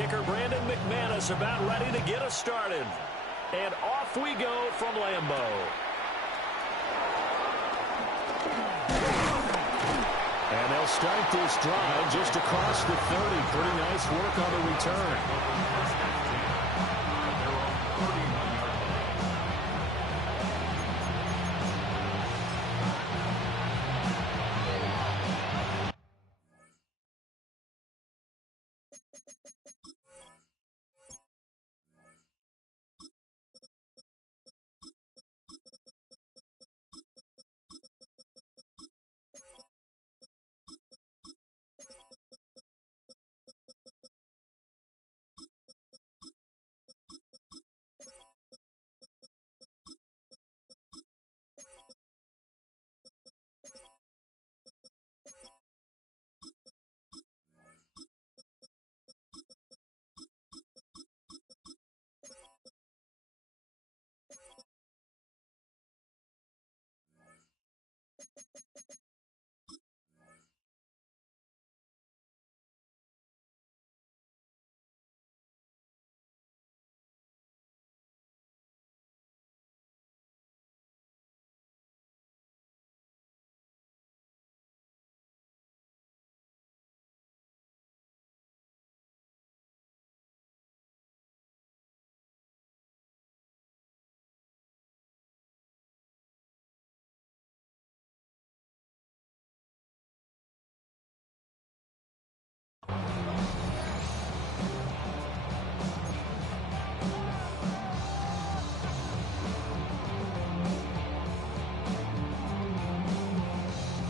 kicker Brandon McManus about ready to get us started. And off we go from Lambeau. And they'll start this drive just across the 30. Pretty nice work on the return.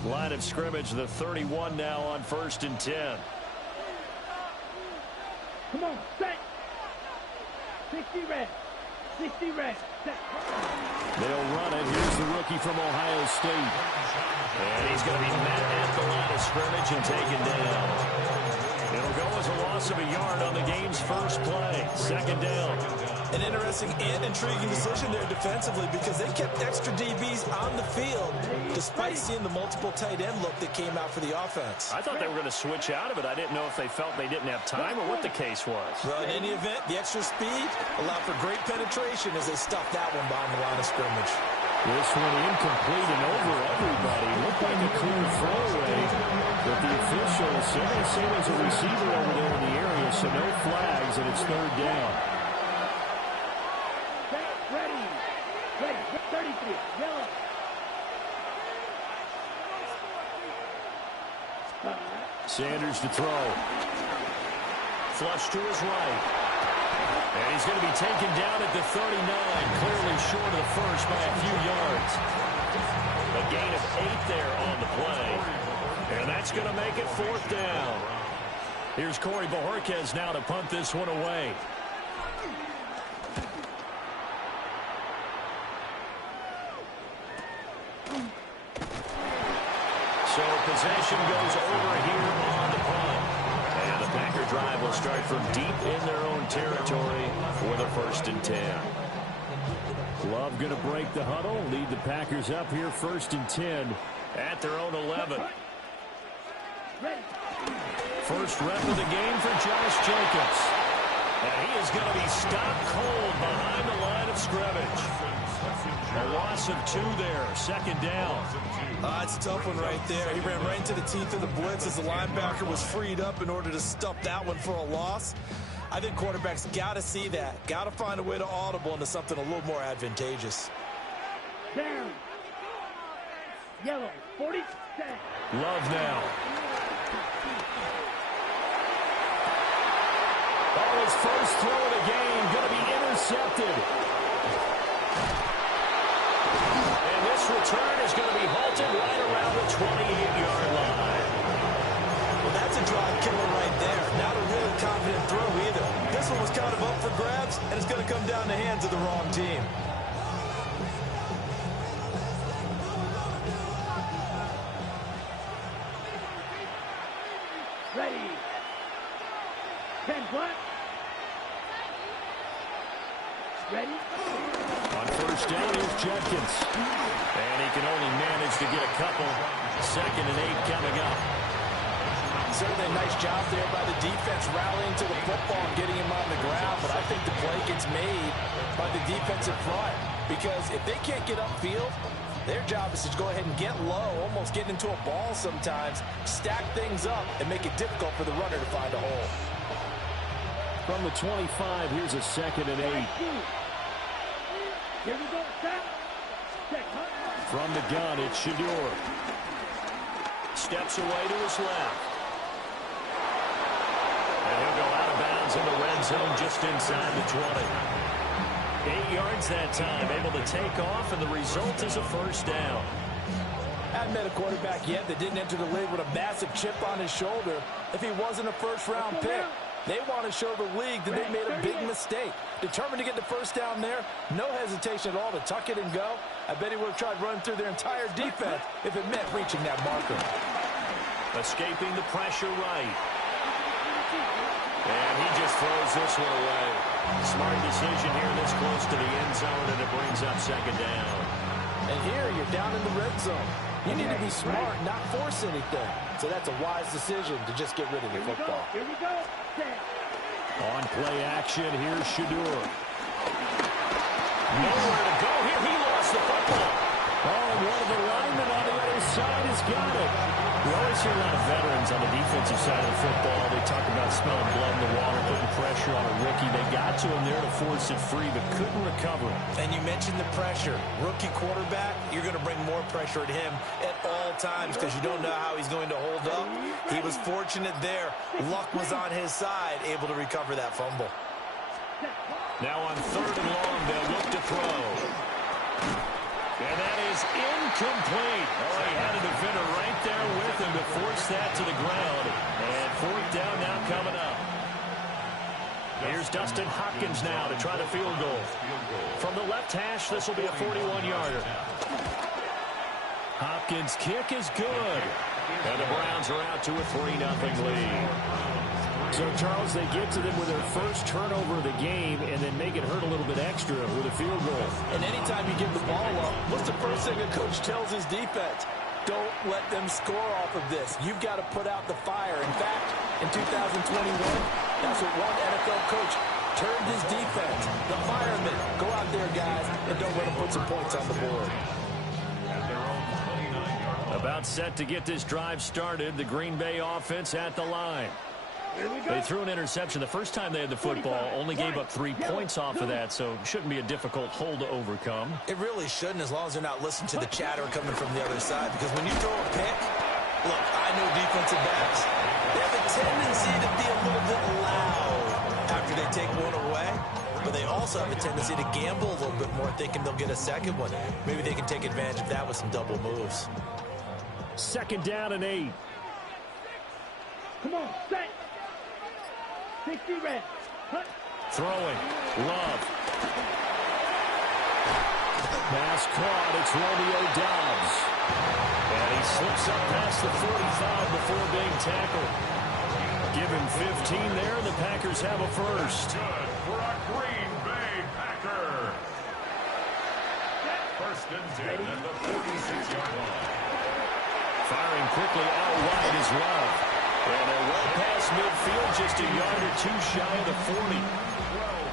Line of scrimmage, the 31 now on 1st and 10. Come on, set. 60 red. 60 red. Set. They'll run it. Here's the rookie from Ohio State. And he's going to be met at the line of scrimmage and taken down. It'll go as a loss of a yard on the game's first play. 2nd down. An interesting and intriguing decision there defensively because they kept extra DBs on the field despite seeing the multiple tight end look that came out for the offense. I thought they were going to switch out of it. I didn't know if they felt they didn't have time or what the case was. Well, in any event, the extra speed allowed for great penetration as they stuffed that one behind the line of scrimmage. This one incomplete and over everybody. Looked like a clear throwaway, but the officials say there's a receiver over there in the area, so no flags, and it's 3rd down. Ready. 33. Yellow. Sanders to throw. Flush to his right. And he's going to be taken down at the 39, clearly short of the first by a few yards. A gain of 8 there on the play. And that's going to make it 4th down. Here's Corey Bojorquez now to punt this one away. So possession goes over here on the punt. And the Packer drive will start from deep in their own territory for the 1st and 10. Love going to break the huddle, lead the Packers up here 1st and 10 at their own 11. First rep of the game for Josh Jacobs. And he is going to be stopped cold behind the line of scrimmage. A loss of 2 there, 2nd down. It's a tough one right there. He ran right into the teeth of the blitz as the linebacker was freed up in order to stuff that one for a loss. I think quarterbacks got to see that. Got to find a way to audible into something a little more advantageous. Down. Yellow. 40. Love now. Oh, his first throw of the game going to be intercepted. And this return is going to be halted right around the 28-yard line. Well, that's a drive killer right there. Not a really confident throw either. This one was kind of up for grabs, and it's going to come down the hands of the wrong team. Ready. 10 what? Ready? On 1st down, here's Judkins. And he can only manage to get a couple. 2nd and 8 coming up. Certainly a nice job there by the defense rallying to the football and getting him on the ground, but I think the play gets made by the defensive front because if they can't get upfield, their job is to go ahead and get low, almost get into a ball sometimes, stack things up, and make it difficult for the runner to find a hole. From the 25, here's a 2nd and 8. Here we go. From the gun, it's Shedeur. Steps away to his left. And he'll go out of bounds in the red zone just inside the 20. 8 yards that time, able to take off, and the result is a first down. I haven't met a quarterback yet that didn't enter the league with a massive chip on his shoulder if he wasn't a first-round pick. They want to show the league that they made a big mistake. Determined to get the first down there, no hesitation at all to tuck it and go. I bet he would have tried running through their entire defense if it meant reaching that marker. Escaping the pressure right. And he just throws this one away. Smart decision here this close to the end zone, and it brings up 2nd down. And here you're down in the red zone. You need to be smart, not force anything. So that's a wise decision to just get rid of the football. Here we go. On play action, here's Shedeur. Nowhere to go here. He lost the football. Oh, one of the linemen on the other side has got it. We always hear a lot of veterans on the defensive side of the football. They talk about smelling blood in the water, putting pressure on a rookie. They got to him there to force it free, but couldn't recover. And you mentioned the pressure. Rookie quarterback, you're going to bring more pressure at him at all times because you don't know how he's going to hold up. He was fortunate there. Luck was on his side, able to recover that fumble. Now on 3rd and long, they'll look to throw. And that is incomplete. Oh, he had a defender right there with him to force that to the ground. And 4th down now coming up. Here's Dustin Hopkins now to try the field goal. From the left hash, this will be a 41-yarder. Hopkins' kick is good. And the Browns are out to a 3-0 lead. So, Charles, they get to them with their first turnover of the game and then make it hurt a little bit extra with a field goal. And anytime you give the ball up, what's the first thing a coach tells his defense? Don't let them score off of this. You've got to put out the fire. In fact, in 2021, that's what one NFL coach turned his defense. The firemen. Go out there, guys, and don't let them put some points on the board. About set to get this drive started. The Green Bay offense at the line. They threw an interception the first time they had the football, only gave up 3 points off of that, so it shouldn't be a difficult hole to overcome. It really shouldn't, as long as they're not listening to the chatter coming from the other side, because when you throw a pick, look, I know defensive backs, they have a tendency to be a little bit loud after they take one away, but they also have a tendency to gamble a little bit more, thinking they'll get a second one. Maybe they can take advantage of that with some double moves. 2nd down and 8. Come on, set. 60 red. Throwing. Love. Pass caught. It's Romeo Doubs. And he slips up past the 45 before being tackled. Give him 15 there, and the Packers have a first. Good for a Green Bay Packer. 1st and 10 at the 46-yard line. Firing quickly out wide is Love. And they're well past midfield, just a yard or 2 shy of the 40.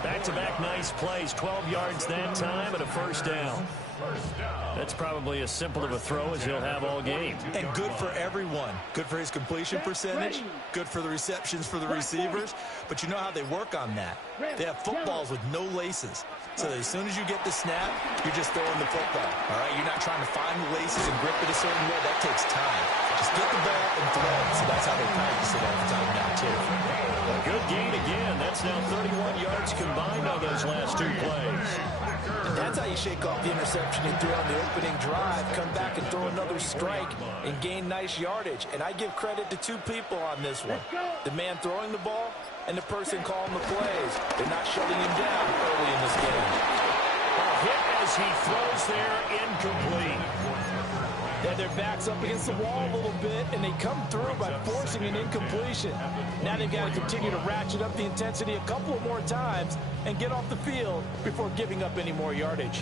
Back-to-back nice plays, 12 yards that time and a first down. That's probably as simple of a throw as he'll have all game. And good for everyone. Good for his completion percentage. Good for the receptions for the receivers. But you know how they work on that. They have footballs with no laces. So as soon as you get the snap, you're just throwing the football. All right, you're not trying to find the laces and grip it a certain way. That takes time. Just get the ball and throw it. So that's how they practice it all the time now, too. A good gain again. That's now 31 yards combined on those last 2 plays. And that's how you shake off the interception you threw on the opening drive, come back and throw another strike and gain nice yardage. And I give credit to 2 people on this one. The man throwing the ball and the person calling the plays. They're not shutting him down early in this game. A hit as he throws there, incomplete. They had their backs up against the wall a little bit, and they come through by forcing an incompletion. Now they've got to continue to ratchet up the intensity a couple of more times and get off the field before giving up any more yardage.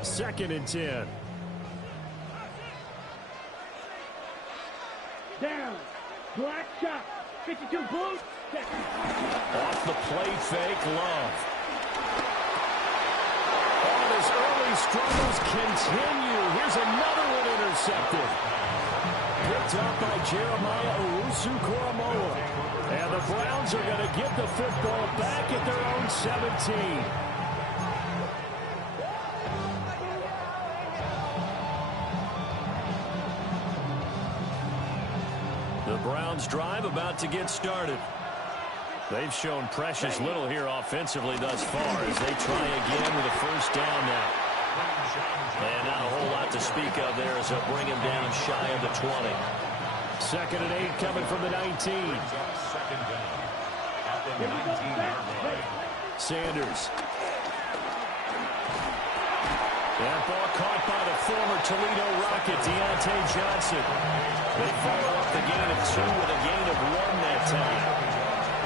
2nd and 10. Black shot. 52 blue. Check. Off the play fake, Love. Oh, his early struggles continue. Here's another one intercepted. Picked up by Jeremiah Owusu-Koramoah. And the Browns are going to get the football back at their own 17. The Browns drive about to get started. They've shown precious little here offensively thus far as they try again with a first down now. And not a whole lot to speak of there as they'll bring him down shy of the 20. 2nd and 8 coming from the 19. Sanders. That ball caught by the former Toledo Rocket, Deontay Johnson. They follow up the gain of 2 with a gain of 1 that time.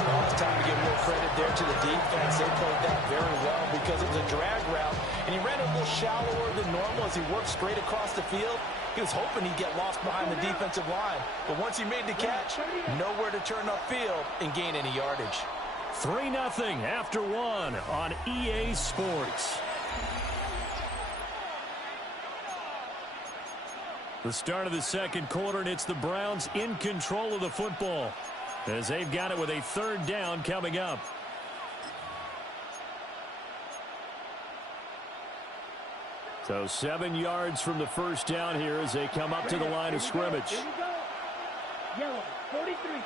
Well, it's time to give more credit there to the defense. They played that very well because it was a drag route, and he ran a little shallower than normal as he worked straight across the field. He was hoping he'd get lost behind the defensive line, but once he made the catch, nowhere to turn upfield and gain any yardage. 3-0 after 1 on EA Sports. The start of the second quarter, and it's the Browns in control of the football as they've got it with a 3rd down coming up. So 7 yards from the first down here as they come up to the line of scrimmage. Yellow, 43.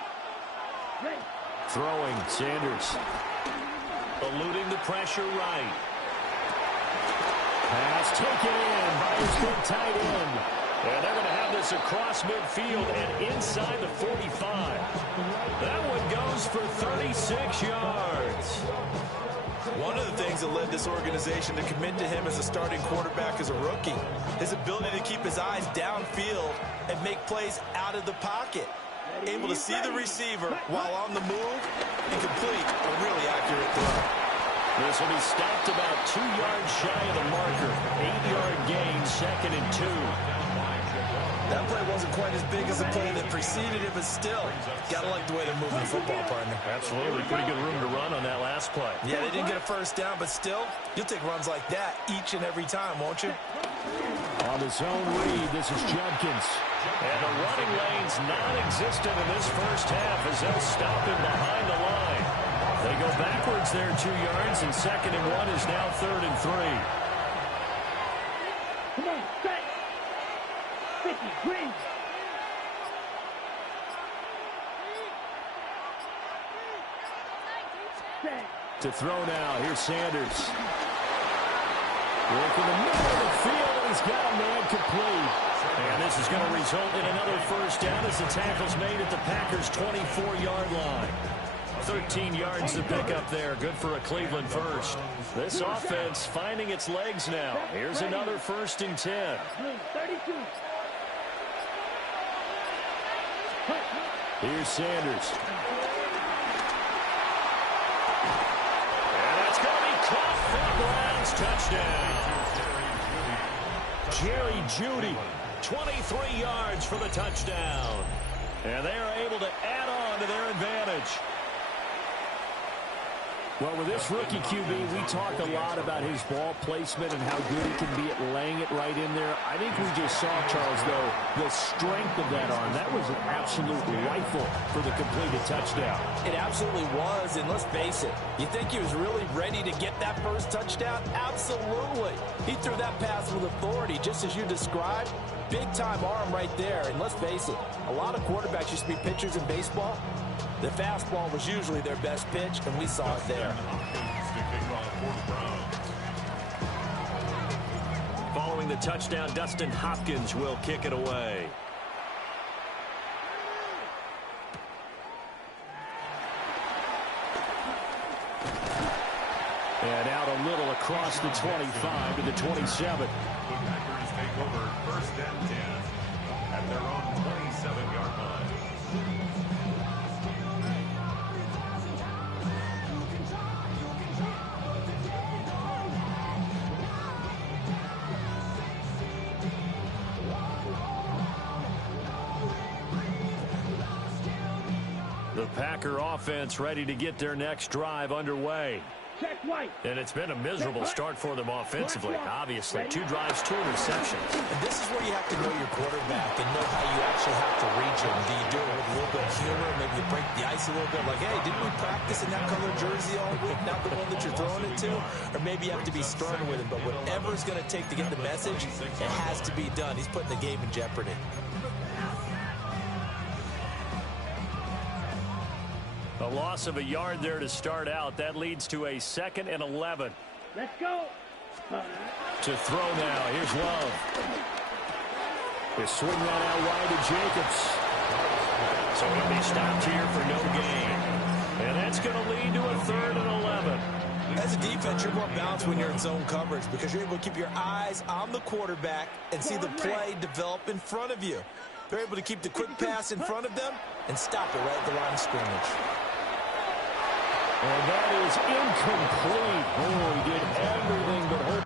Ready. Throwing, Sanders. Eluding the pressure right. Pass taken in by his big tight end. And they're going to have this across midfield and inside the 45. That one goes for 36 yards. One of the things that led this organization to commit to him as a starting quarterback as a rookie, his ability to keep his eyes downfield and make plays out of the pocket. Able to see the receiver while on the move and complete a really accurate throw. This will be stopped about 2 yards shy of the marker. 8-yard gain, 2nd and 2. That play wasn't quite as big as the play that preceded it, but still, gotta like the way they're moving the football, partner. Absolutely. Pretty good room to run on that last play. Yeah, they didn't get a first down, but still, you'll take runs like that each and every time, won't you? On the zone read, this is Judkins. And the running lane's non-existent in this first half as they'll stop him behind the line. They go backwards there 2 yards, and 2nd and 1 is now 3rd and 3. Come on, set. 50, green. Set. To throw now, here's Sanders. Work in the middle of the field, and he's got a man complete. And this is going to result in another first down as the tackle's made at the Packers' 24-yard line. 13 yards to pick up there. Good for a Cleveland first. This offense finding its legs now. Here's another 1st and 10. 32. Here's Sanders. And that's going to be caught for Browns touchdown. Jerry Jeudy, 23 yards for the touchdown. And they are able to add on to their advantage. Well, with this rookie QB, we talk a lot about his ball placement and how good he can be at laying it right in there. I think we just saw, Charles, though, the strength of that arm. That was an absolute rifle for the completed touchdown. It absolutely was, and let's face it, you think he was really ready to get that first touchdown? Absolutely. He threw that pass with authority, just as you described. Big-time arm right there, and let's face it, a lot of quarterbacks used to be pitchers in baseball. The fastball was usually their best pitch, and we saw it there. Following the touchdown, Dustin Hopkins will kick it away. And out a little across the 25 to the 27. The Packers take over 1st and 10 at their own 27-yard line. Packer offense ready to get their next drive underway. Check right. And it's been a miserable start for them offensively. Obviously, 2 drives, 2 interceptions. And this is where you have to know your quarterback and know how you actually have to reach him. Do you do it with a little bit of humor? Maybe you break the ice a little bit. Like, hey, didn't we practice in that color jersey all week? Not the one that you're throwing it to? Or maybe you have to be stern with him. But whatever it's going to take to get the message, it has to be done. He's putting the game in jeopardy. A loss of a yard there to start out. That leads to a 2nd and 11. Let's go. To throw now. Here's Love. They swing that out wide to Jacobs. So he'll be stopped here for no gain. And that's going to lead to a 3rd and 11. As a defense, you're more balanced when you're in zone coverage because you're able to keep your eyes on the quarterback and see the play develop in front of you. They're able to keep the quick pass in front of them and stop it right at the line of scrimmage. And that is incomplete. Oh, he did everything but hurt.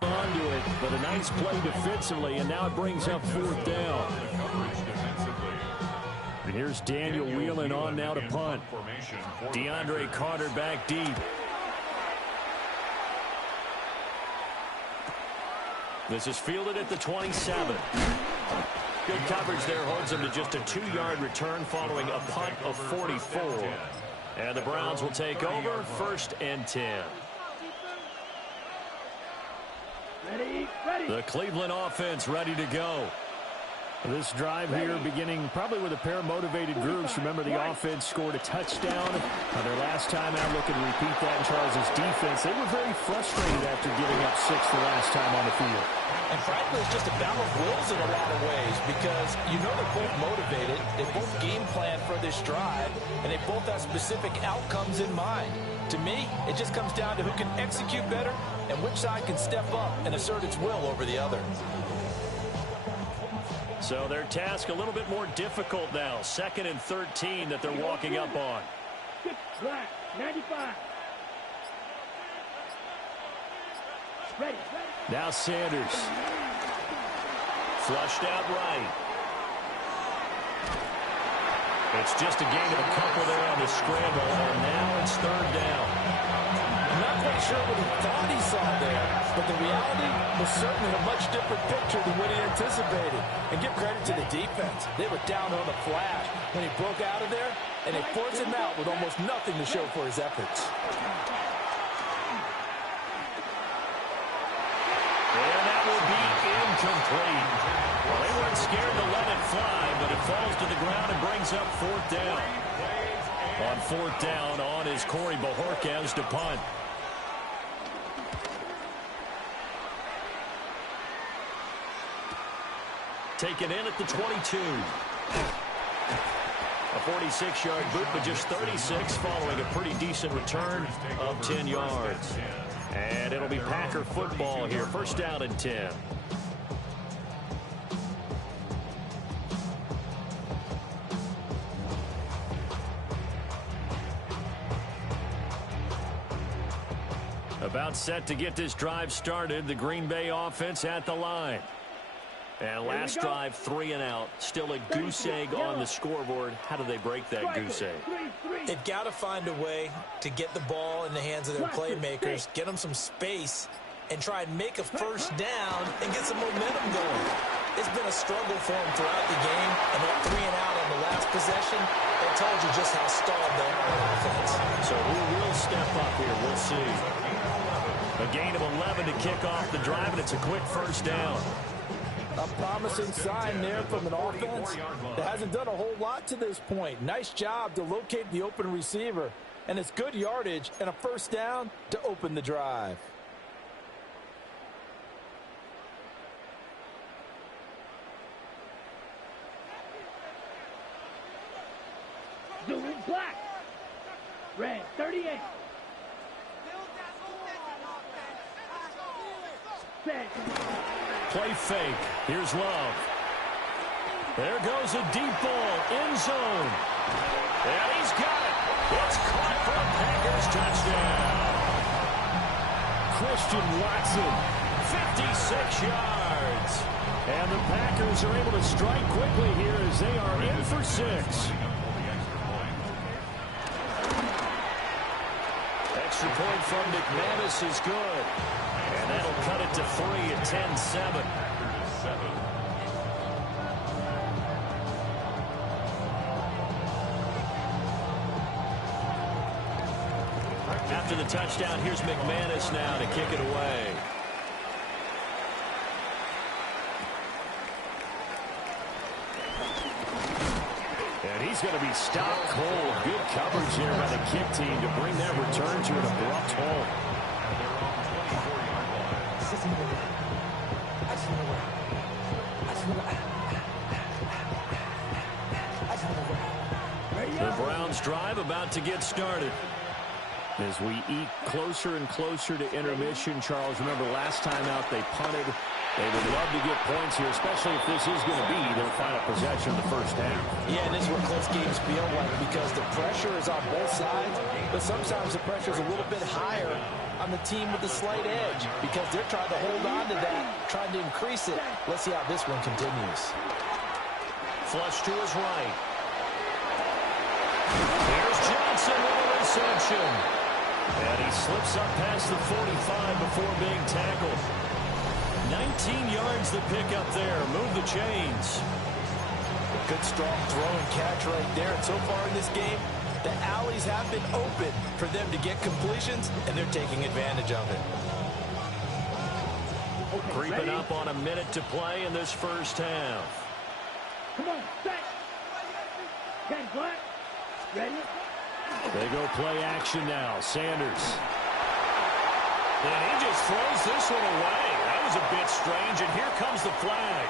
Onto it, but a nice play defensively, and now it brings up 4th down. And here's Daniel Whelan on now to punt. DeAndre Carter back deep. This is fielded at the 27. Good coverage there holds him to just a 2-yard return following a punt of 44. And the Browns will take over 1st and 10. The Cleveland offense ready to go. This drive here beginning probably with a pair of motivated groups. Remember, the offense scored a touchdown on their last time out. Looking to repeat that in Charles' defense. They were very frustrated after giving up 6 the last time on the field. And frankly, it's just a battle of wills in a lot of ways because you know they're both motivated. They both game plan for this drive, and they both have specific outcomes in mind. To me, it just comes down to who can execute better and which side can step up and assert its will over the other. So their task a little bit more difficult now. 2nd and 13 that they're walking up on. 95. Ready. Now Sanders. Flushed out right. It's just a gain of a couple there on the scramble, and now it's 3rd down. I'm not quite sure what he thought he saw there, but the reality was certainly a much different picture than what he anticipated. And give credit to the defense. They were down on the flash when he broke out of there, and they forced him out with almost nothing to show for his efforts. And that will be incomplete. Well, they weren't scared to let it fly, but it falls to the ground and brings up 4th down. On 4th down, on is Corey Bojorquez to punt. Taken in at the 22. A 46-yard boot, but just 36 following a pretty decent return of 10 yards. And it'll be Packer football here. 1st down and 10. About set to get this drive started. The Green Bay offense at the line. And last drive, 3 and out. Still a goose egg on the scoreboard. How do they break that goose egg? They've got to find a way to get the ball in the hands of their playmakers, get them some space, and try and make a 1st down and get some momentum going. It's been a struggle for them throughout the game, and that 3 and out on the last possession, that told you just how stalled they are on offense. So who will step up here? We'll see. A gain of 11 to kick off the drive, and it's a quick first down. A promising sign there from an offense that hasn't done a whole lot to this point. Nice job to locate the open receiver, and it's good yardage and a first down to open the drive. Blue, black. Red, 38. Set. Play fake. Here's Love. There goes a deep ball. End zone. And he's got it. It's caught for a Packers touchdown. Christian Watson, 56 yards. And the Packers are able to strike quickly here as they are in for 6. Extra point from McManus is good. And that'll cut it to 3 at 10-7. After the touchdown, here's McManus now to kick it away. And he's going to be stopped cold. Good coverage there by the kick team to bring that return to an abrupt halt. The Browns drive about to get started. As we eat closer and closer to intermission, Charles, remember last time out they punted. They would love to get points here, especially if this is going to be their final possession of the first half. Yeah, and this is what close games feel like because the pressure is on both sides, but sometimes the pressure is a little bit higher on the team with the slight edge because they're trying to hold on to that, trying to increase it. Let's see how this one continues. Flush to his right. There's Johnson with a reception. And he slips up past the 45 before being tackled. 19 yards the pick up there. Move the chains. Good strong throw and catch right there. And so far in this game, the alleys have been open for them to get completions, and they're taking advantage of it. Okay, Creeping ready? up on a minute to play in this first half. Come on, set. 10 black. Ready? They go play action now. Sanders. And he just throws this one away. That was a bit strange, and here comes the flag.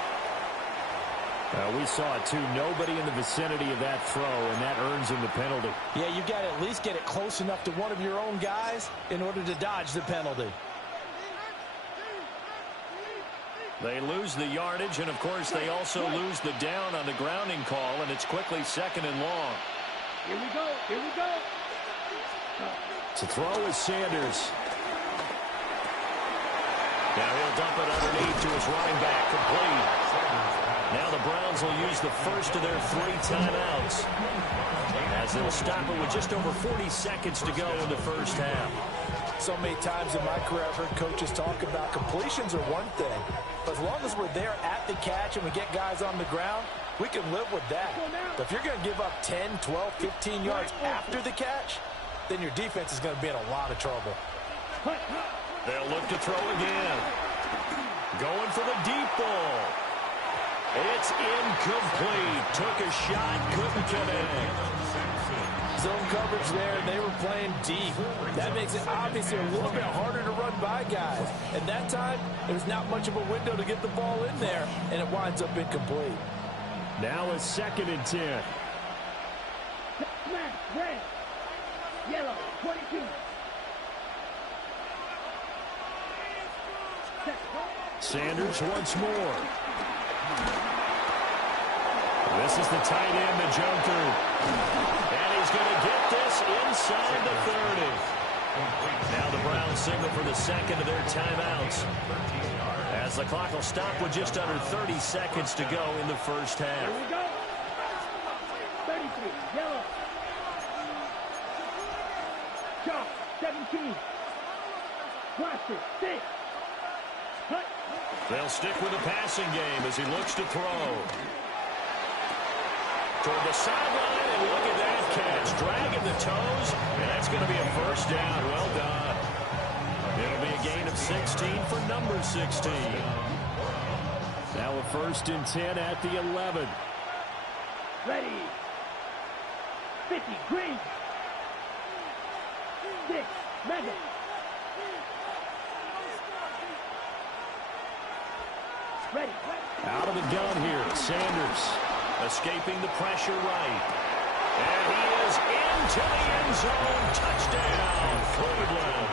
We saw it, too. Nobody in the vicinity of that throw, and that earns him the penalty. Yeah, you've got to at least get it close enough to one of your own guys in order to dodge the penalty. They lose the yardage, and, of course, they also lose the down on the grounding call, and it's quickly 2nd and long. Here we go. Here we go. To throw is Sanders. Now he'll dump it underneath to his running back, complete. Now the Browns will use the first of their 3 timeouts, as they'll stop it with just over 40 seconds to go in the first half. So many times in my career I've heard coaches talk about completions are one thing, but as long as we're there at the catch and we get guys on the ground, we can live with that. But if you're going to give up 10, 12, 15 yards after the catch, then your defense is going to be in a lot of trouble. They'll look to throw again. Going for the deep ball. It's incomplete. Took a shot, couldn't connect. Zone coverage there, and they were playing deep. That makes it obviously a little bit harder to run by guys. And that time, there's not much of a window to get the ball in there, and it winds up incomplete. Now it's 2nd and 10. Smash, red, yellow, 22. Sanders once more. This is the tight end to jump through. And he's going to get this inside the 30. Now the Browns signal for the 2nd of their timeouts, as the clock will stop with just under 30 seconds to go in the first half. Here we go. 33, yellow. Chalk, 17. Blaster, 6. They'll stick with the passing game as he looks to throw. Toward the sideline, and look at that catch. Dragging the toes, and that's going to be a first down. Well done. It'll be a gain of 16 for number 16. Now a 1st and 10 at the 11. Ready. 50, green. 6, mega. Ready. Out of the gun here, Sanders escaping the pressure right. And he is into the end zone. Touchdown, Cleveland.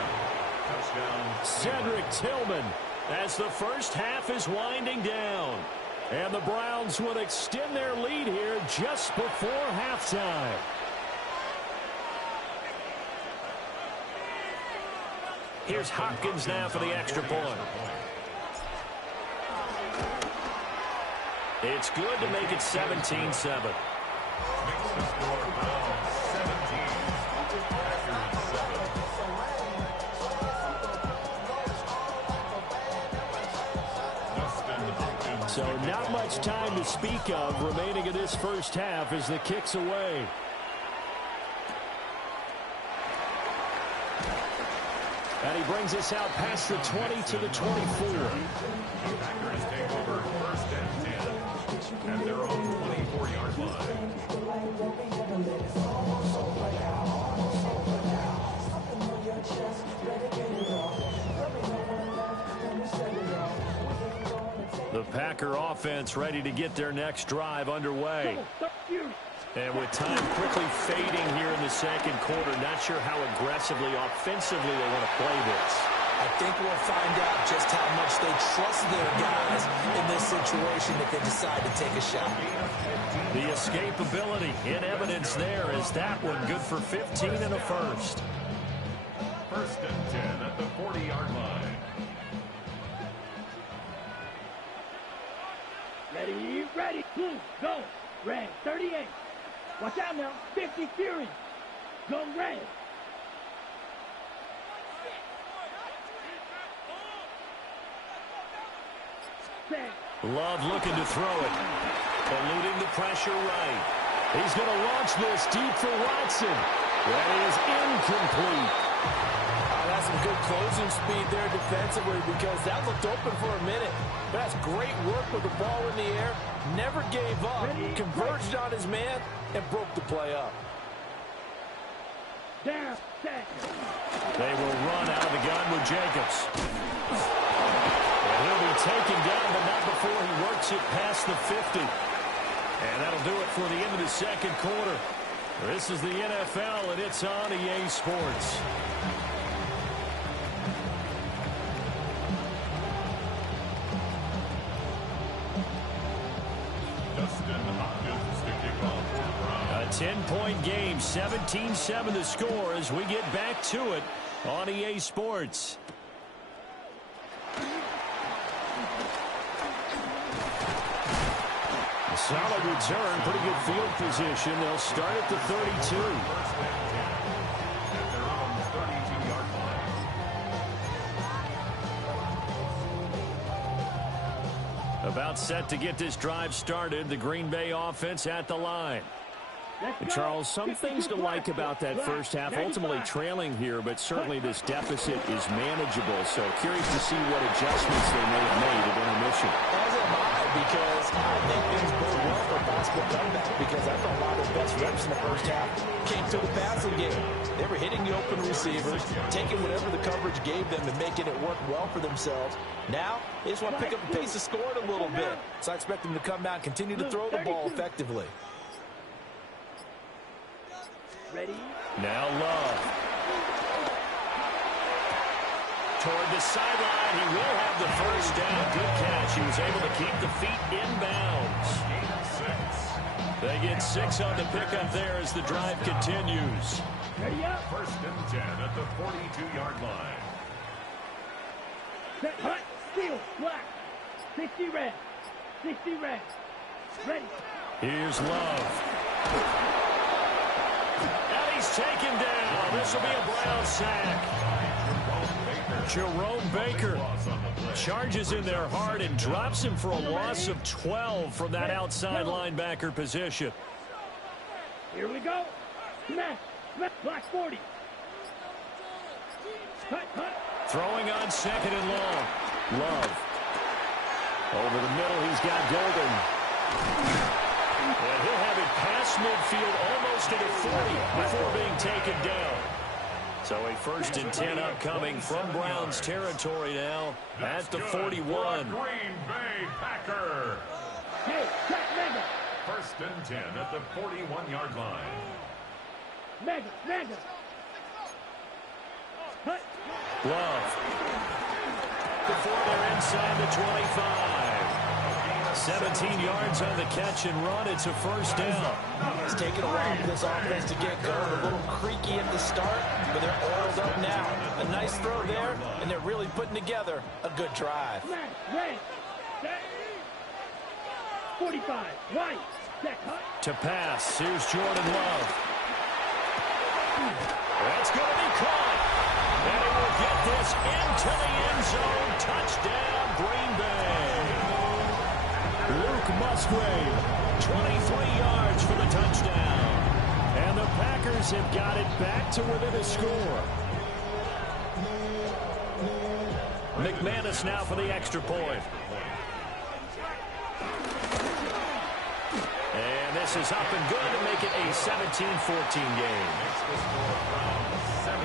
Touchdown. Cedric Tillman as the first half is winding down. And the Browns would extend their lead here just before halftime. Here's Hopkins now for the extra point. It's good to make it 17-7. Makes the score Browns 17. Packers 7. So not much time to speak of remaining in this first half as the kick's away. And he brings us out past the 20 to the 24. The Packers take over 1st and 10 at their own 24-yard line. The Packer offense ready to get their next drive underway. And with time quickly fading here in the second quarter, not sure how aggressively, offensively they want to play this. I think we'll find out just how much they trust their guys in this situation if they decide to take a shot. The escapability in evidence there is that one good for 15 and a first. 1st and 10 at the 40-yard line. Ready, ready. Blue, go. Red, 38. Watch out now. 50, Fury. Go red. Set. Love looking to throw it. Eluding the pressure right. He's going to launch this deep for Watson. That is incomplete. That's some good closing speed there defensively because that looked open for a minute. But that's great work with the ball in the air. Never gave up. Converged on his man and broke the play up. Down, set. They will run out of the gun with Jacobs. And he'll be taken down, but not before he works it past the 50. And that'll do it for the end of the second quarter. This is the NFL, and it's on EA Sports. A 10-point game, 17-7 the score as we get back to it on EA Sports. A solid return, pretty good field position. They'll start at the 32. At their own 32-yard line. About set to get this drive started. The Green Bay offense at the line. And Charles, some things to like about that first half. Ultimately trailing here, but certainly this deficit is manageable. So curious to see what adjustments they may have made at intermission. As am I, because I think things bode well for a possible comeback because I thought a lot of the best reps in the first half came through the passing game. They were hitting the open receivers, taking whatever the coverage gave them and making it work well for themselves. Now, they just want to pick up the pace of scoring a little bit. So I expect them to come out and continue to throw the ball effectively. Ready? Now Love. Toward the sideline, he will have the first down. Good catch. He was able to keep the feet inbounds. They get 6 on the pickup there as the drive continues. Ready up. 1st and 10 at the 42-yard line. Set, hut, steal, black. 60 red. 60 red. Ready. Here's Love. And he's taken down. This will be a Brown sack. Jerome Baker charges in there hard and drops him for a loss of 12 from that outside linebacker position. Here we go. Smash. Block 40. Cut. Throwing on second and long. Love. Over the middle, he's got Golden. And he'll have it past midfield, almost to the 40 before being taken down. So a 1st and 10 upcoming from Browns territory now at the 41. Green Bay Packer. Hey, cut Mega. 1st and 10 at the 41-yard line. Mega. Cut. Love. Before they're inside the 25. 17 yards on the catch and run. It's a 1st down. It's taken a while for this offense to get going. A little creaky at the start, but they're oiled up now. A nice throw there, and they're really putting together a good drive. Red. 45. Right. To pass. Here's Jordan Love. That's going to be caught. And he will get this into the end zone. Touchdown, Green Bay. Luke Musgrave, 23 yards for the touchdown. And the Packers have got it back to within a score. McManus now for the extra point. And this is up and good to make it a 17-14 game. Makes the score from 17.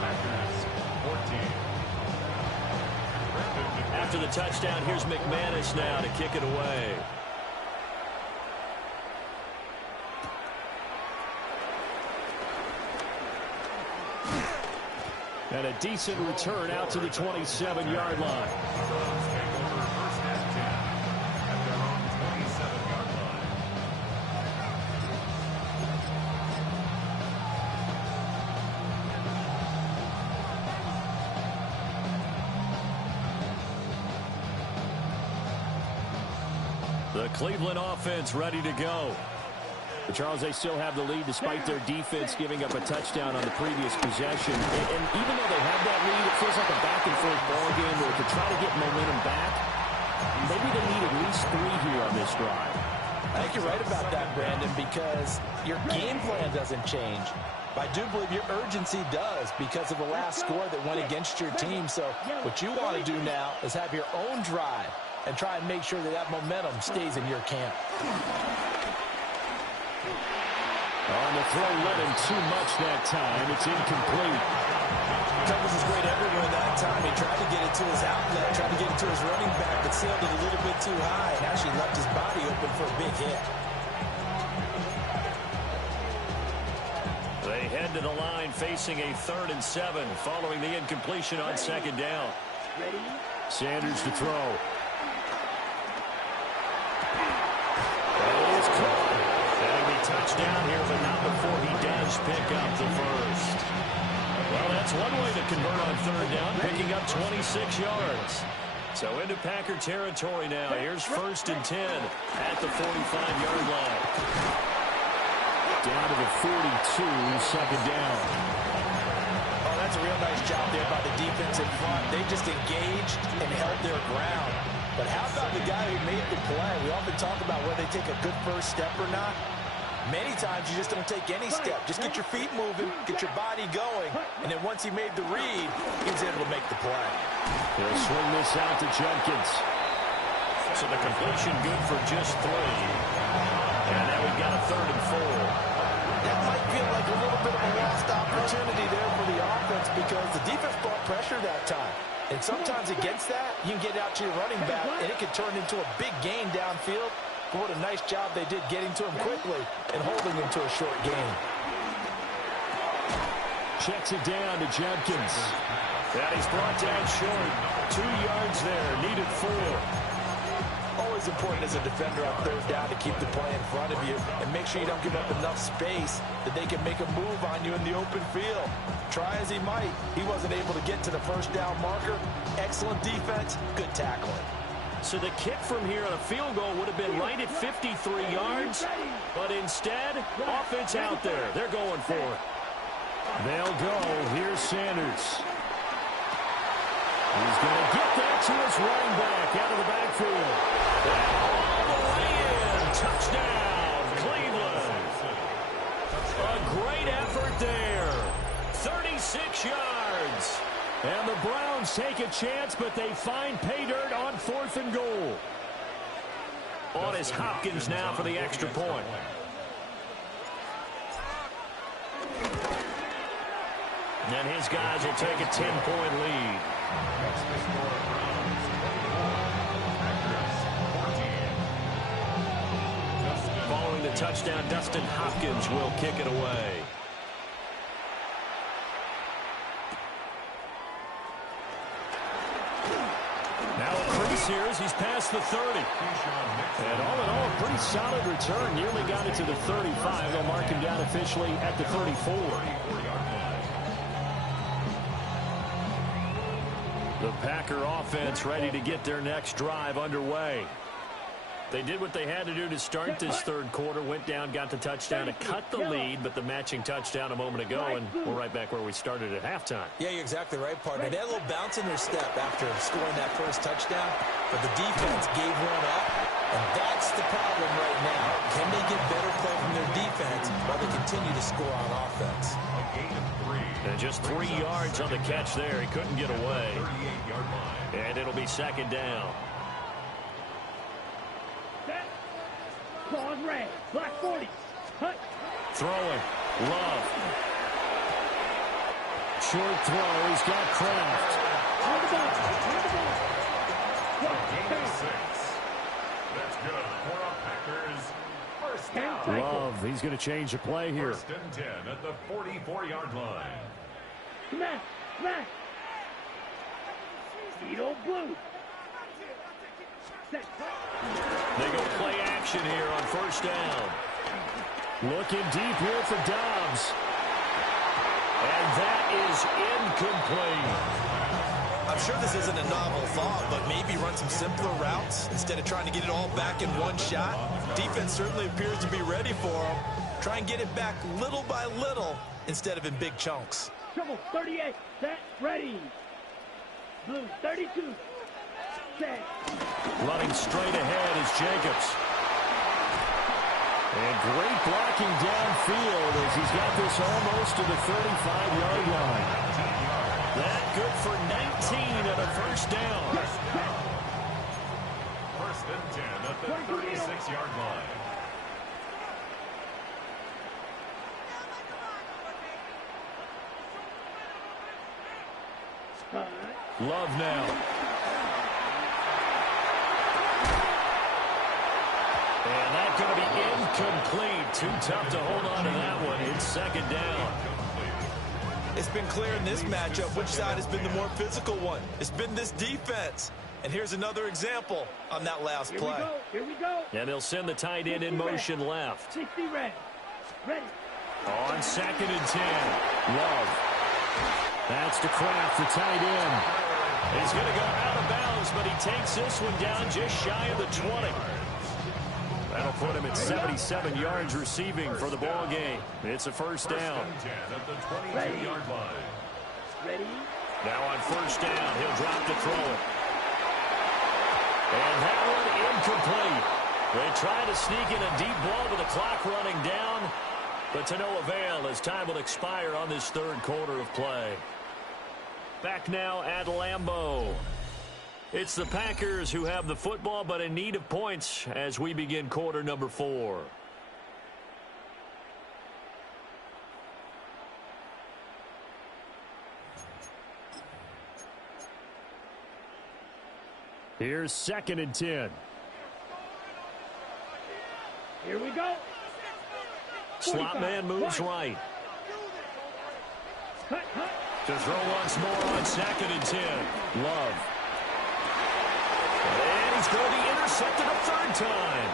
Packers 14. After the touchdown, here's McManus now to kick it away. And a decent return out to the 27-yard line. Browns take over 1st and 10 at their own 27-yard line. The Cleveland offense ready to go. But Charles, they still have the lead despite their defense giving up a touchdown on the previous possession. And even though they have that lead, it feels like a back-and-forth ball game where to try to get momentum back, maybe they need at least 3 here on this drive. I think you're right about that, Brandon, because your game plan doesn't change. But I do believe your urgency does because of the last score that went against your team. So what you want to do now is have your own drive and try and make sure that that momentum stays in your camp. On the throw, led him too much that time. It's incomplete. Covers is great everywhere that time. He tried to get it to his outlet, tried to get it to his running back, but sailed it a little bit too high and actually left his body open for a big hit. They head to the line facing a 3rd and 7 following the incompletion on 2nd down. Sanders to throw. That is caught. That'll be touchdown here, but not before he does pick up the 1st. Well, that's one way to convert on 3rd down, picking up 26 yards. So into Packer territory now. Here's 1st and 10 at the 45-yard line. Down to the 42, 2nd down. Oh, that's a real nice job there by the defense in front. They just engaged and held their ground. But how about the guy who made the play? We often talk about whether they take a good first step or not. Many times you just don't take any step. Just get your feet moving, get your body going, and then once he made the read, he was able to make the play. They'll swing this out to Jenkins. So the completion good for just 3. And now we've got a 3rd and 4. That might feel like a little bit of a lost opportunity there for the offense because the defense brought pressure that time. And sometimes against that, you can get out to your running back, and it can turn into a big gain downfield. But what a nice job they did getting to him quickly and holding him to a short gain. Checks it down to Jenkins. And he's brought down short. 2 yards there, needed 4. Always important as a defender on 3rd down to keep the play in front of you and make sure you don't give up enough space that they can make a move on you in the open field. Try as he might, he wasn't able to get to the 1st down marker. Excellent defense, good tackling. So the kick from here on a field goal would have been right at 53 yards, but instead, offense out there. They're going for it. They'll go. Here's Sanders. He's going to get that to his running back out of the backfield. And all the way in. Touchdown, Cleveland. A great effort there. 36 yards. And the Browns take a chance, but they find pay dirt on 4th and goal. On is Hopkins now for the extra point. And his guys will take a 10-point lead. Following the touchdown, Dustin Hopkins will kick it away. Now a crease here as he's past the 30. And all in all, a pretty solid return. Nearly got it to the 35. They'll mark him down officially at the 34. The Packer offense ready to get their next drive underway. They did what they had to do to start this third quarter. Went down, got the touchdown to cut the lead, but the matching touchdown a moment ago, and we're right back where we started at halftime. Yeah, you're exactly right, partner. They had a little bounce in their step after scoring that first touchdown, but the defense gave one up, and that's the problem right now. Can they get better play from their defense while they continue to score on offense? And just 3 yards on the catch there. He couldn't get away. And it'll be second down. Claws red. Black 40. Hut. Throwing. Love. Short throw. He's got Kraft. On the ball. Gain of 6. That's good for a Packers first down. Love. He's going to change the play here. 1st and 10 at the 44-yard line. Smack. Smack. Edo blue. Set. They go play action here on first down. Looking deep here for Dobbs. And that is incomplete. I'm sure this isn't a novel thought, but maybe run some simpler routes instead of trying to get it all back in one shot. Defense certainly appears to be ready for them. Try and get it back little by little instead of in big chunks. Trouble 38. Set. Ready. Blue 32. Set. Running straight ahead is Jacobs. And great blocking downfield as he's got this almost to the 35-yard line. That good for 19 at a first down. 1st and 10 at the 36-yard line. Love now. And that's going to be incomplete. Too tough to hold on to that one. It's second down. It's been clear in this matchup which side has been the more physical one. It's been this defense. And here's another example on that last play. Here we go. And they'll send the tight end in motion left. 60 red. Ready. On 2nd and 10. Love. That's to Kraft, the tight end. He's going to go out of bounds, but he takes this one down just shy of the 20. That'll put him at 77 yards receiving for the ball game. It's a first down. 1st and 10 at the 22-yard line. Ready. Now on first down, he'll drop to throw it. And that one incomplete. They try to sneak in a deep ball with the clock running down, but to no avail as time will expire on this third quarter of play. Back now at Lambeau. It's the Packers who have the football, but in need of points as we begin quarter number 4. Here's 2nd and 10. Here we go. Slot man moves right. Hut, hut. To throw once more on 2nd and 10. Love. And he's going to be intercepted a third time.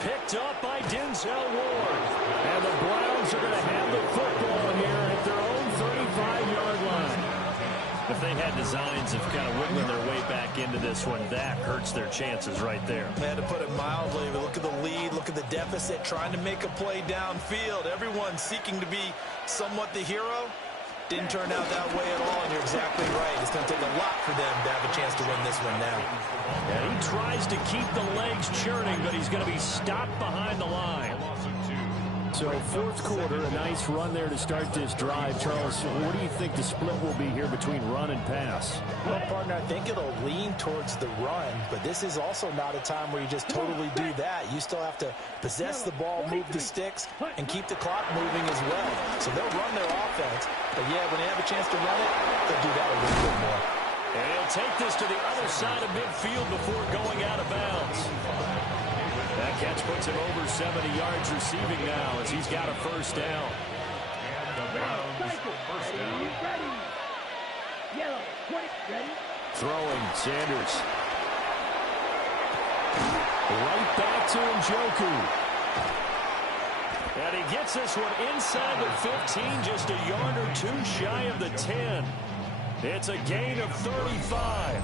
Picked up by Denzel Ward. And the Browns are going to have the football here at their own 35-yard line. If they had designs of kind of wiggling their way back into this one, that hurts their chances right there. Man, to put it mildly, look at the lead, look at the deficit, trying to make a play downfield. Everyone seeking to be somewhat the hero. Didn't turn out that way at all, and you're exactly right. It's going to take a lot for them to have a chance to win this one now. Yeah, he tries to keep the legs churning, but he's going to be stopped behind the line. So fourth quarter, a nice run there to start this drive. Charles, what do you think the split will be here between run and pass? Well, partner, I think it'll lean towards the run, but this is also not a time where you just totally do that. You still have to possess the ball, move the sticks, and keep the clock moving as well. So they'll run their offense, but yeah, when they have a chance to run it, they'll do that a little bit more. And he'll take this to the other side of midfield before going out of bounds. That catch puts him over 70 yards receiving now as he's got a first down. And the Browns first down. Yellow, 20, ready? Throwing, Sanders. Right back to Njoku. And he gets this one inside the 15, just a yard or two shy of the 10. It's a gain of 35.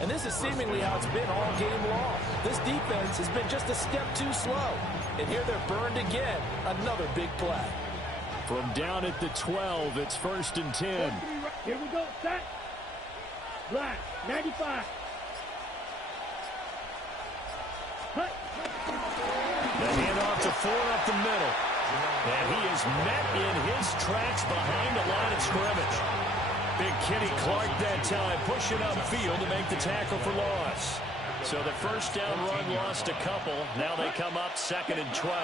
And this is seemingly how it's been all game long. This defense has been just a step too slow. And here they're burned again. Another big play. From down at the 12, it's 1st and 10. Here we go, set. Black, 95. Hut. The handoff to Ford up the middle. And he is met in his tracks behind the line of scrimmage. Big Kenny Clark that time pushing upfield to make the tackle for loss. So the first down run lost a couple. Now they come up 2nd and 12.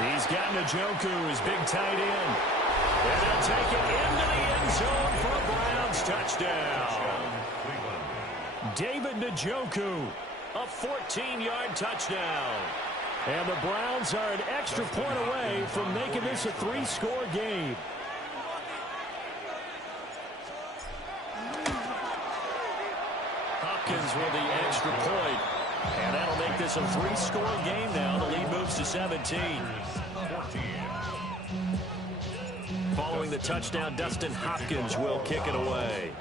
He's got Njoku, his big tight end. And they'll take it into the end zone for a Browns touchdown. David Njoku, a 14-yard touchdown. And the Browns are an extra point away from making this a 3-score game. Hopkins with the extra point. And that'll make this a 3-score game now. The lead moves to 17. Following the touchdown, Dustin Hopkins will kick it away.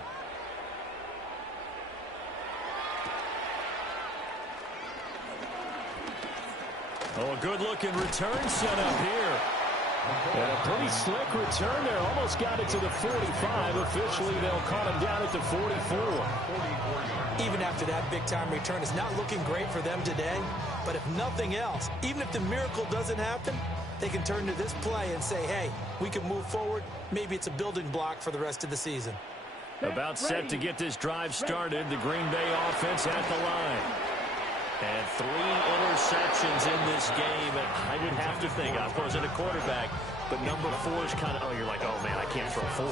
Oh, a good-looking return set up here. And a pretty slick return there. Almost got it to the 45. Officially, they'll call him down at the 44. Even after that big-time return, it's not looking great for them today. But if nothing else, even if the miracle doesn't happen, they can turn to this play and say, hey, we can move forward. Maybe it's a building block for the rest of the season. About set to get this drive started. The Green Bay offense at the line. And 3 interceptions in this game. And I would have to think, I wasn't a quarterback, but number 4 is kind of, oh, you're like, oh, man, I can't throw 4.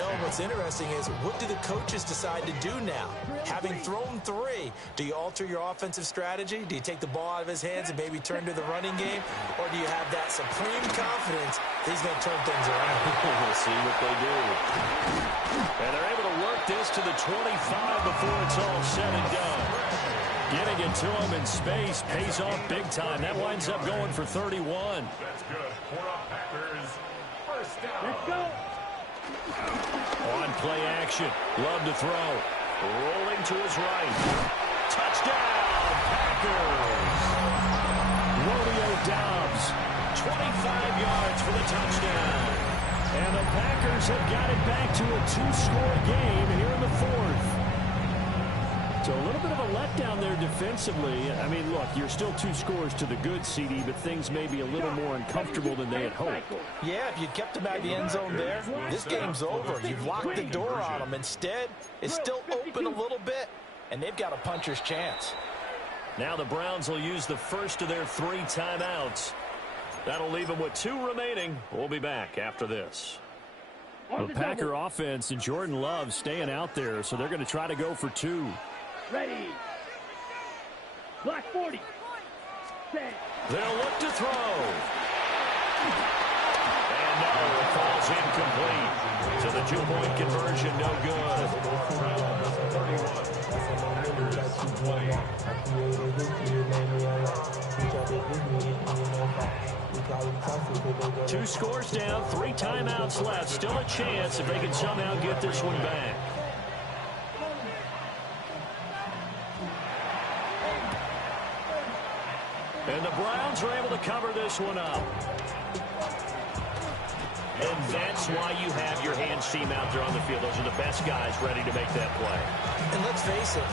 No, what's interesting is, what do the coaches decide to do now? Having thrown 3, do you alter your offensive strategy? Do you take the ball out of his hands and maybe turn to the running game? Or do you have that supreme confidence that he's going to turn things around? We'll see what they do. And they're able to work this to the 25 before it's all said and done. Getting it to him in space pays off big time. That winds up going for 31. That's good. For the Packers, first down. Let's go. On play action. Love to throw. Rolling to his right. Touchdown, Packers. Romeo Doubs, 25 yards for the touchdown. And the Packers have got it back to a 2-score game here in the 4th. So a little bit of a letdown there defensively. I mean, look, you're still 2 scores to the good, CD, but things may be a little more uncomfortable than they had hoped. Yeah, if you kept them out of the end zone there, this game's over. You've locked the door on them. Instead, it's still open a little bit, and they've got a puncher's chance. Now the Browns will use the first of their 3 timeouts. That'll leave them with 2 remaining. We'll be back after this. The Packer offense and Jordan Love staying out there, so they're going to try to go for 2. Ready. Black 40. Set. They'll look to throw. And no, it falls incomplete. So the 2-point conversion, no good. 2 scores down, 3 timeouts left. Still a chance if they can somehow get this one back. And the Browns are able to cover this one up. And that's why you have your hands team out there on the field. Those are the best guys ready to make that play. And let's face it,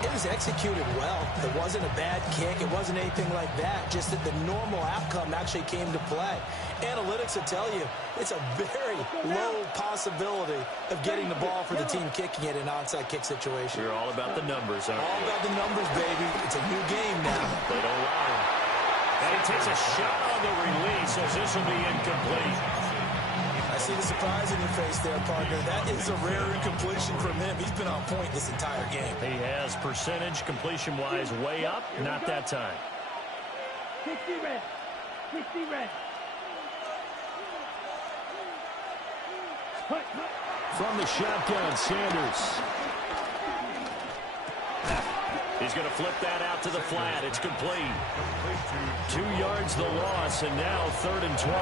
it was executed well. It wasn't a bad kick. It wasn't anything like that. Just that the normal outcome actually came to play. Analytics will tell you it's a very low possibility of getting the ball for the team kicking it in an onside kick situation. You're all about the numbers, aren't you? All about the numbers, baby. It's a new game now. They don't lie. And he takes a shot on the release as this will be incomplete. I see the surprise in your face there, partner. That is a rare incompletion from him. He's been on point this entire game. He has percentage completion-wise way up. Not that time. 60 red. 60 red. From the shotgun, Sanders. He's going to flip that out to the flat. It's complete. 2 yards the loss, and now 3rd and 12.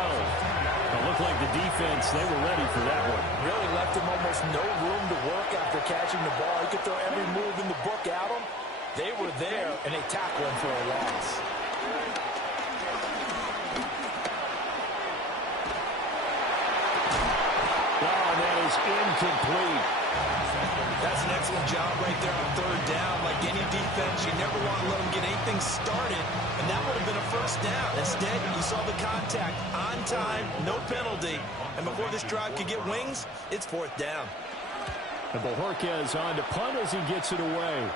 It looked like the defense, they were ready for that one. Really left him almost no room to work after catching the ball. He could throw every move in the book at him. They were there, and they tackled him for a loss. Oh, that is incomplete. That's an excellent job right there on 3rd down. Like any defense, you never want to let them get anything started, and that would have been a 1st down. Instead, you saw the contact on time, no penalty, and before this drive could get wings, it's 4th down. And Bojorquez on to punt as he gets it away.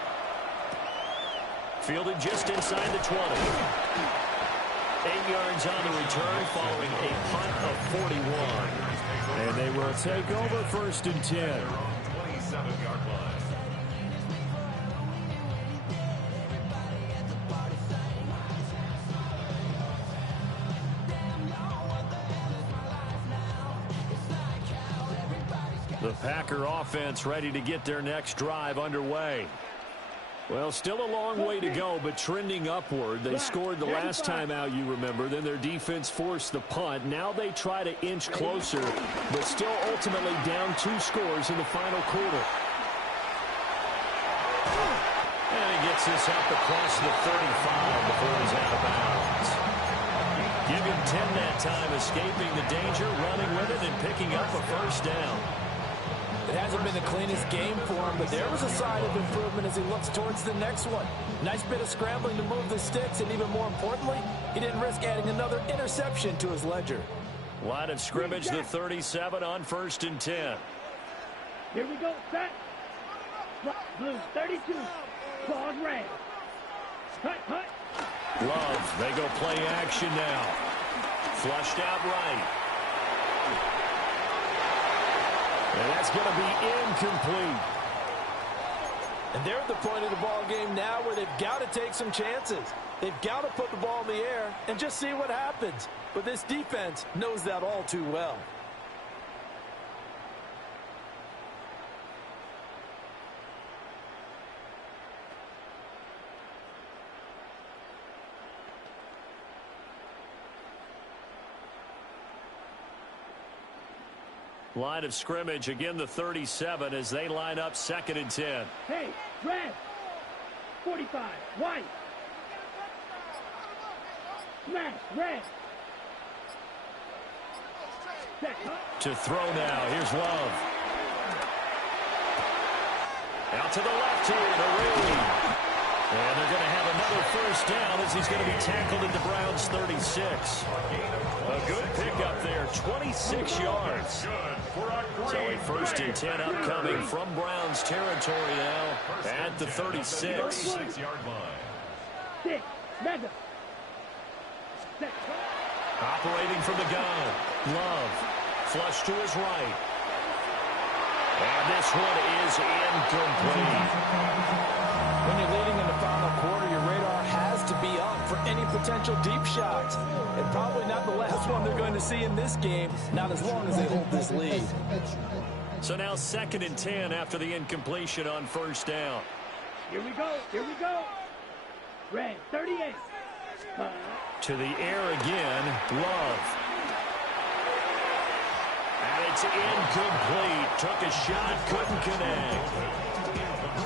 Fielded just inside the 20. 8 yards on the return following a punt of 41. And they will take over 1st and 10. 27-yard line. The Packer offense ready to get their next drive underway. Well, still a long way to go, but trending upward. They scored the last time out, you remember. Then their defense forced the punt. Now they try to inch closer, but still ultimately down 2 scores in the final quarter. And he gets this up across the 35 before he's out of bounds. Give him 10 that time, escaping the danger, running with it, and picking up a 1st down. It hasn't been the cleanest game for him, but there was a sign of improvement as he looks towards the next one. Nice bit of scrambling to move the sticks, and even more importantly, he didn't risk adding another interception to his ledger. Line of scrimmage, the 37 on 1st and 10. Here we go, set. Blue, 32. Claws red. Cut. Love, they go play action now. Flushed out right. And that's going to be incomplete. And they're at the point of the ball game now where they've got to take some chances. They've got to put the ball in the air and just see what happens. But this defense knows that all too well. Line of scrimmage, again the 37 as they line up 2nd and 10. Hey, red. 45, white. Smash, red. Set, To throw now, here's Love. Out to the left here to Reed. And they're going to have another 1st down as he's going to be tackled at the Browns 36. A good pickup there, 26 yards. So a 1st and 10 upcoming from Browns territory now at the 36. 6-yard line. 6, mega. Set, Operating from the gun, Love. Flush to his right. And this one is incomplete. When you're leading in the final quarter, your radar has to be up for any potential deep shots. And probably not the last one they're going to see in this game, not as long as they hold this lead. So now 2nd and 10 after the incompletion on 1st down. Here we go. Red, 38. To the air again, Love. And it's incomplete. Took a shot, couldn't connect.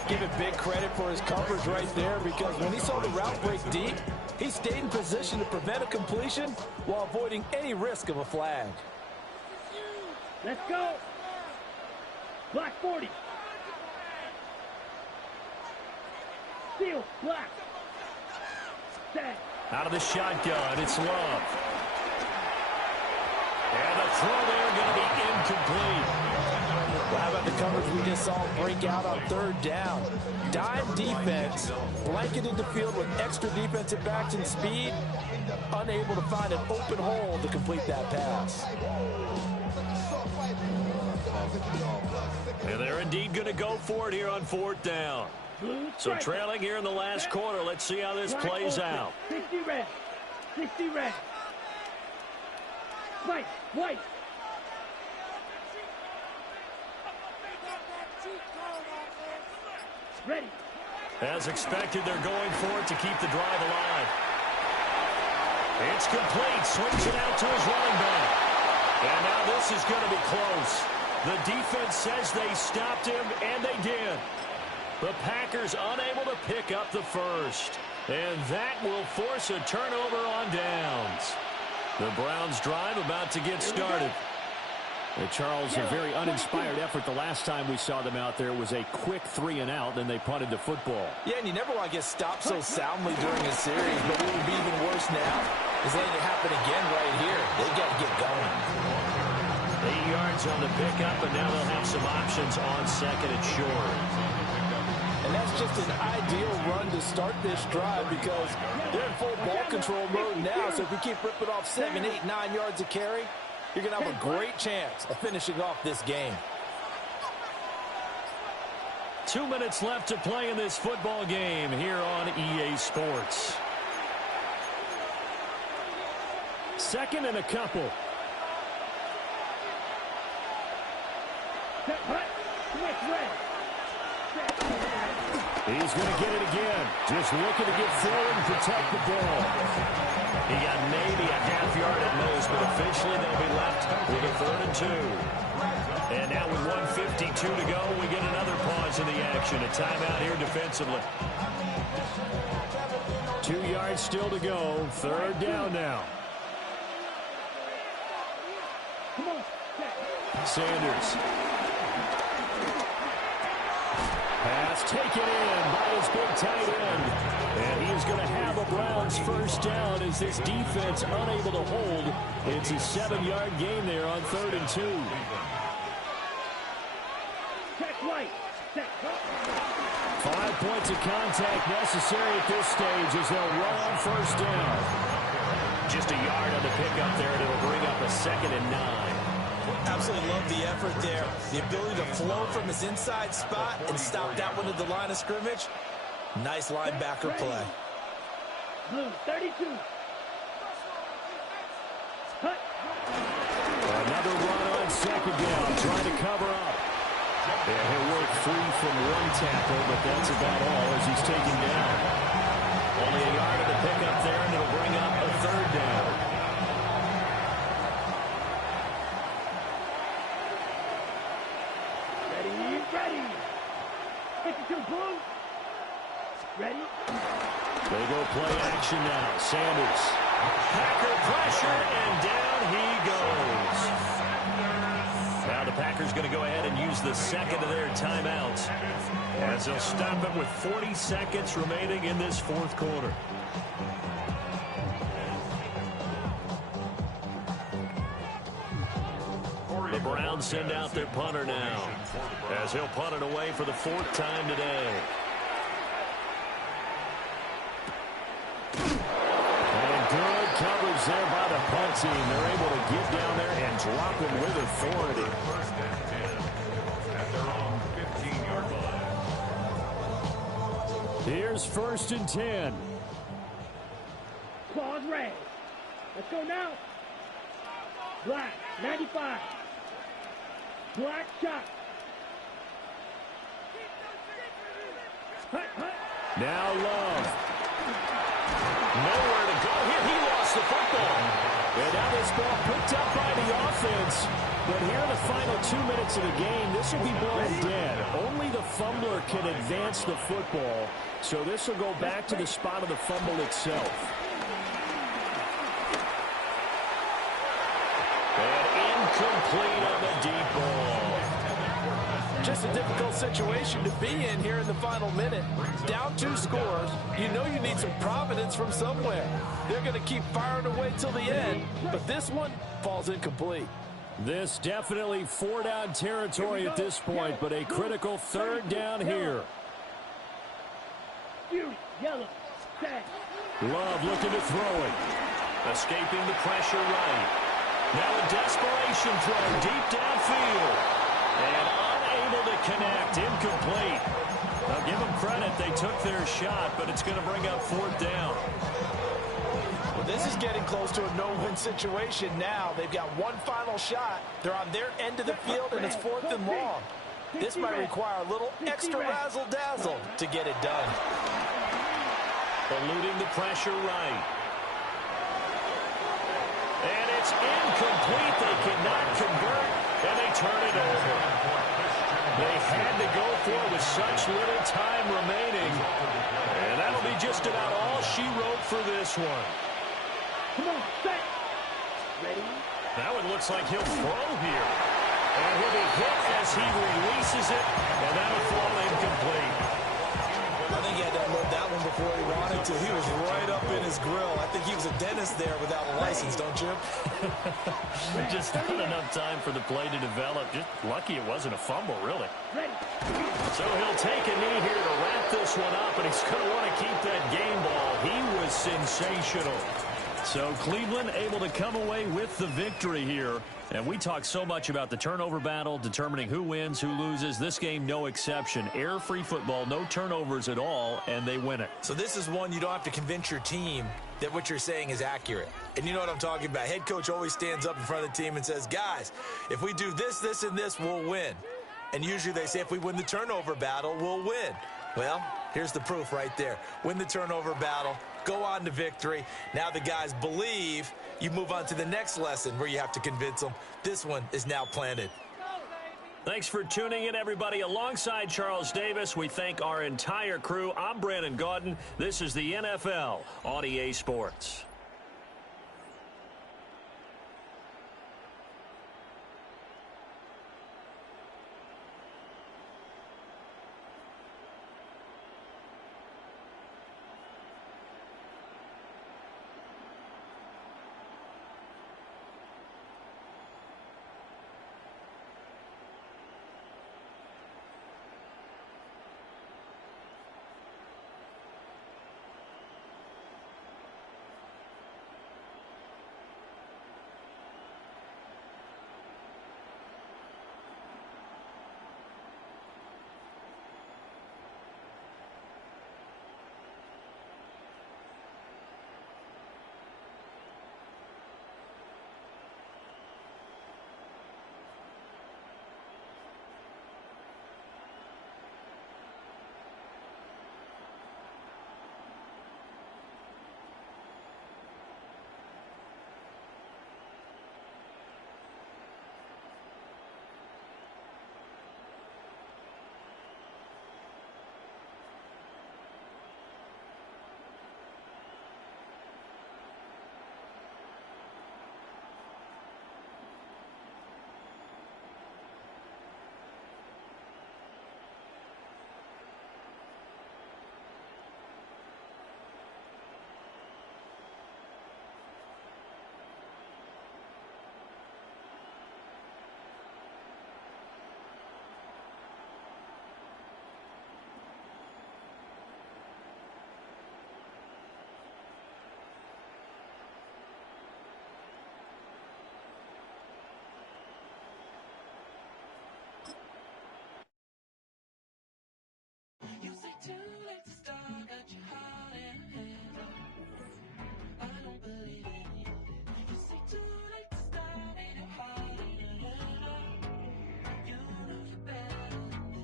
Give it big credit for his coverage right there, because when he saw the route break deep, he stayed in position to prevent a completion while avoiding any risk of a flag. Let's go. Block 40. Steal. Block. Set. Out of the shotgun, it's Love. And the throw there going to be incomplete. Well, how about the coverage we just saw break out on third down? Dime defense, blanketed the field with extra defensive backs and speed, unable to find an open hole to complete that pass. And they're indeed going to go for it here on fourth down. So trailing here in the last quarter. Let's see how this plays out. 60 red. 60 red. White. White. Ready. As expected, they're going for it to keep the drive alive. It's complete. Swings it out to his running back. And now this is going to be close. The defense says they stopped him, and they did. The Packers unable to pick up the first. And that will force a turnover on downs. The Browns' drive about to get started. Charles, a very uninspired effort the last time we saw them out there. It was a quick 3-and-out, then they punted the football. Yeah, and you never want to get stopped so soundly during a series, but what would be even worse now is letting it happen again right here. They got to get going. 8 yards on the pickup, and now they'll have some options on second and short. And that's just an ideal run to start this drive because they're in full ball control mode now. So if we keep ripping off 7, 8, 9 yards of carry, you're going to have a great chance of finishing off this game. 2 minutes left to play in this football game here on EA Sports. Second and a couple. He's going to get it again. Just looking to get forward and protect the ball. He got maybe a half yard at most, but officially they'll be left with a 3rd and 2. And now with 1:52 to go, we get another pause in the action. A timeout here defensively. 2 yards still to go. 3rd down now. Sanders. Pass taken in by his big tight end. And he is going to have a Browns first down as this defense unable to hold. It's a 7-yard gain there on 3rd and 2. Check right. 5 points of contact necessary at this stage as they'll run on first down. Just a yard on the pickup there, and it'll bring up a 2nd and 9. Absolutely love the effort there. The ability to flow from his inside spot and stop that one at the line of scrimmage. Nice linebacker play. Blue, 32. Cut. Another run on second down, trying to cover up. Yeah, he'll work free from one tackle, but that's about all as he's taken down. Only a yard of the pickup there, and it'll bring up a 3rd down. Ready. 52 blue. Ready. They go play action now. Sanders. Packer pressure, and down he goes. Now the Packers going to go ahead and use the second of their timeouts as they'll stop it with 40 seconds remaining in this 4th quarter. The Browns send out their punter now as he'll punt it away for the 4th time today. And good coverage there by the punt team. They're able to get down there and drop him with authority. 1st and 10 at their own 15-yard line. Here's 1st and 10. Claws red. Let's go now. Black, 95. Black shot. Hut. Now Love. Nowhere to go here. He lost the football. And now this ball picked up by the offense. But here in the final 2 minutes of the game, this will be blown dead. Only the fumbler can advance the football. So this will go back to the spot of the fumble itself. And Incomplete on the deep ball. Just a difficult situation to be in here in the final minute. Down 2 scores. You know you need some providence from somewhere. They're going to keep firing away till the end, but this one falls incomplete. This definitely 4-down territory at this point, but a critical 3rd down here. Yellow, tag. Love looking to throw it. Escaping the pressure right. Now a desperation throw deep downfield. And unable to connect. Incomplete. Now give them credit. They took their shot, but it's going to bring up 4th down. Well, this is getting close to a no-win situation now. They've got one final shot. They're on their end of the field, and it's 4th and long. This might require a little extra razzle-dazzle to get it done. Eluding the pressure right. And it's incomplete. They cannot convert, and they turn it over. They had to go for it with such little time remaining. And that'll be just about all she wrote for this one. Come on, set. Ready? Now it looks like he'll throw here. And he'll be hit as he releases it, and that'll fall incomplete. I think he had to unload that one before he wanted to. He was right up in his grill. I think he was a dentist there without a license, don't you? Just not enough time for the play to develop. Just lucky it wasn't a fumble, really. So he'll take a knee here to wrap this one up, and he's going to want to keep that game ball. He was sensational. So Cleveland able to come away with the victory here. And we talk so much about the turnover battle, determining who wins, who loses. This game, no exception. Error-free football, no turnovers at all, and they win it. So this is one you don't have to convince your team that what you're saying is accurate. And you know what I'm talking about. Head coach always stands up in front of the team and says, guys, if we do this, this, and this, we'll win. And usually they say if we win the turnover battle, we'll win. Well, here's the proof right there. Win the turnover battle, go on to victory. Now the guys believe. You move on to the next lesson where you have to convince them. This one is now planted. Thanks for tuning in, everybody. Alongside Charles Davis, we thank our entire crew. I'm Brandon Gaudin. This is the NFL on EA Sports.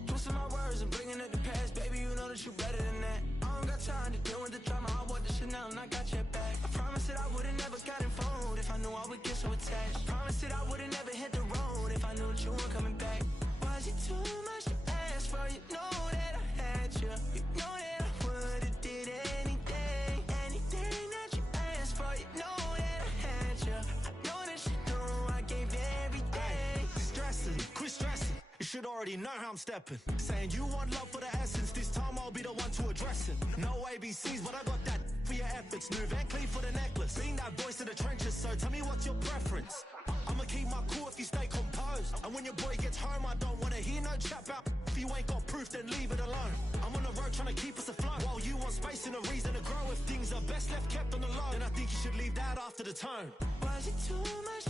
Twisting my words and bringing it to pass, baby, you know that you better than that. I don't got time to deal with the drama, I want the Chanel and I got your back. I promised that I would've never gotten phoned if I knew I would get so attached. Promised that I would've never hit the road if I knew that you weren't coming back. Was it too much to ask for? You know that I had you. You know that I would've did anything, anything that you asked for. You know that I had you. I know that you know I gave everything. already know how I'm stepping. Saying you want love for the essence, this time I'll be the one to address it. No ABCs, but I got that for your efforts. New Van Cleef for the necklace. Being that voice in the trenches, so tell me what's your preference. I'ma keep my cool if you stay composed. And when your boy gets home, I don't wanna hear no chat about. If you ain't got proof, then leave it alone. I'm on the road trying to keep us afloat. While you want space and a reason to grow. If things are best left kept on the low, then I think you should leave that after the tone. Was it too much?